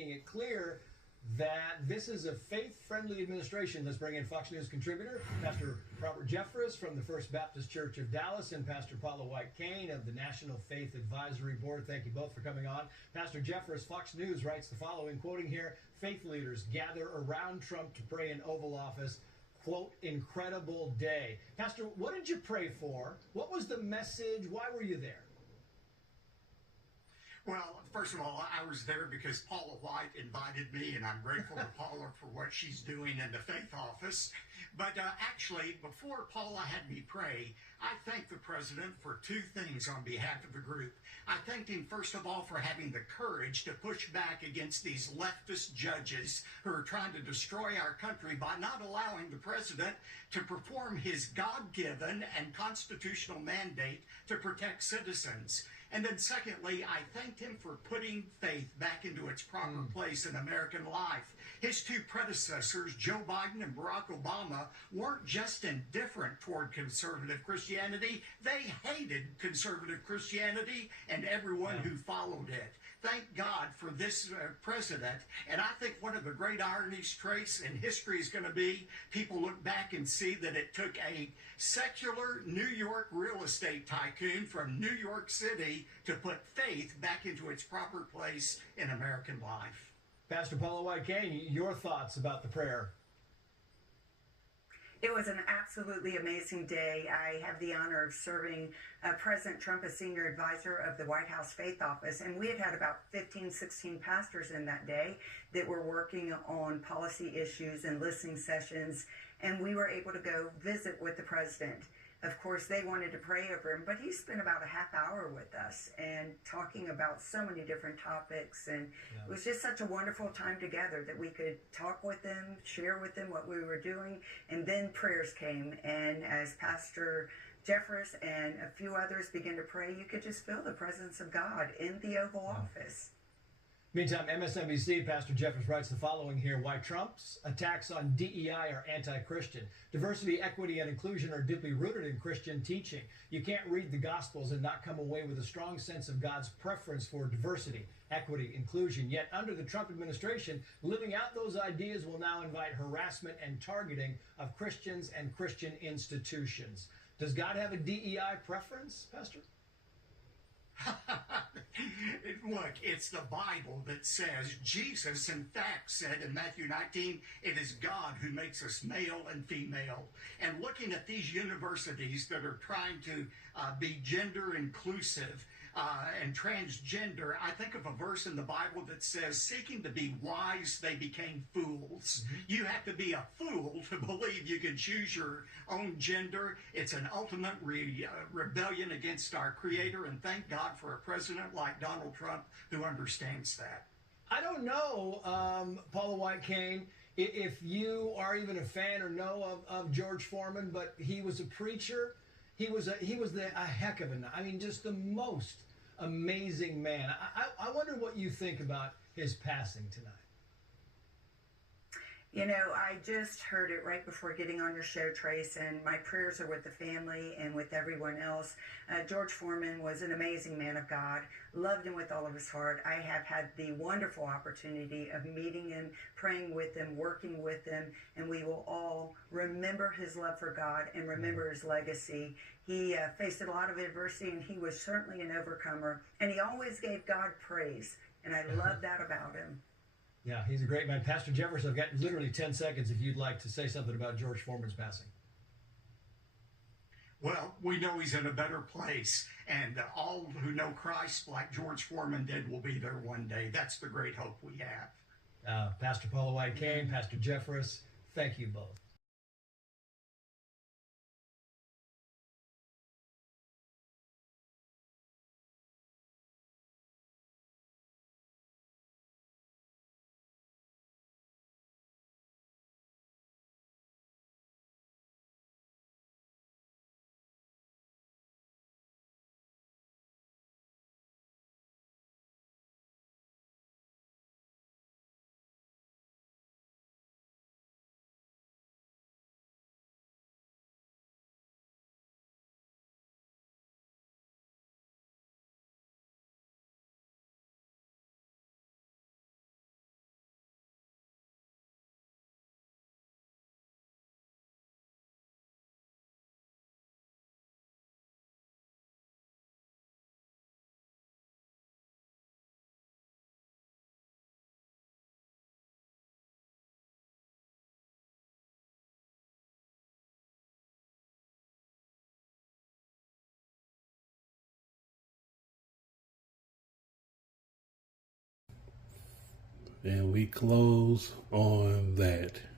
making it clear that this is a faith-friendly administration. Let's bring in Fox News contributor, Pastor Robert Jeffress from the First Baptist Church of Dallas, and Pastor Paula White-Cain of the National Faith Advisory Board. Thank you both for coming on. Pastor Jeffress, Fox News, writes the following, quoting here, faith leaders gather around Trump to pray in Oval Office. Quote, incredible day. Pastor, what did you pray for? What was the message? Why were you there? Well, first of all, I was there because Paula White invited me, and I'm grateful to Paula for what she's doing in the faith office. But actually, before Paula had me pray, I thanked the president for two things on behalf of the group. I thanked him, first of all, for having the courage to push back against these leftist judges who are trying to destroy our country by not allowing the president to perform his God-given and constitutional mandate to protect citizens. And then secondly, I thanked him for putting faith back into its proper place in American life. His two predecessors, Joe Biden and Barack Obama, weren't just indifferent toward conservative Christianity. They hated conservative Christianity and everyone who followed it. Thank God for this president. And I think one of the great ironies, Trace, in history is going to be people look back and see that it took a secular New York real estate tycoon from New York City to put faith back into its proper place in American life. Pastor Paula White-Cain, your thoughts about the prayer? It was an absolutely amazing day. I have the honor of serving President Trump as senior advisor of the White House Faith Office, and we had about 15, 16 pastors in that day that were working on policy issues and listening sessions, and we were able to go visit with the president. Of course, they wanted to pray over him, but he spent about a half hour with us and talking about so many different topics. And it was just such a wonderful time together that we could talk with them, share with them what we were doing. And then prayers came. And as Pastor Jeffress and a few others began to pray, you could just feel the presence of God in the Oval Office. Meantime, MSNBC, Pastor Jeffress writes the following here. Why Trump's attacks on DEI are anti-Christian. Diversity, equity, and inclusion are deeply rooted in Christian teaching. You can't read the Gospels and not come away with a strong sense of God's preference for diversity, equity, inclusion. Yet under the Trump administration, living out those ideas will now invite harassment and targeting of Christians and Christian institutions. Does God have a DEI preference, Pastor? Look, it's the Bible that says, Jesus in fact said in Matthew 19, it is God who makes us male and female. And looking at these universities that are trying to be gender inclusive and transgender, I think of a verse in the Bible that says, seeking to be wise, they became fools. You have to be a fool to believe you can choose your own gender. It's an ultimate rebellion against our Creator, and thank God for a president like Donald Trump who understands that. I don't know, Paula White-Cain, if you are even a fan or know of George Foreman, but he was a preacher. He was a heck of a, I mean, just the most amazing man. I wonder what you think about his passing tonight. You know, I just heard it right before getting on your show, Trace, and my prayers are with the family and with everyone else. George Foreman was an amazing man of God, loved him with all of his heart. I have had the wonderful opportunity of meeting him, praying with him, working with him, and we will all remember his love for God and remember his legacy. He faced a lot of adversity, and he was certainly an overcomer, and he always gave God praise, and I love that about him. Yeah, he's a great man. Pastor Jeffress, I've got literally 10 seconds if you'd like to say something about George Foreman's passing. Well, we know he's in a better place, and all who know Christ like George Foreman did will be there one day. That's the great hope we have. Pastor Paula White-Cain, Pastor Jeffress, thank you both. And we close on that.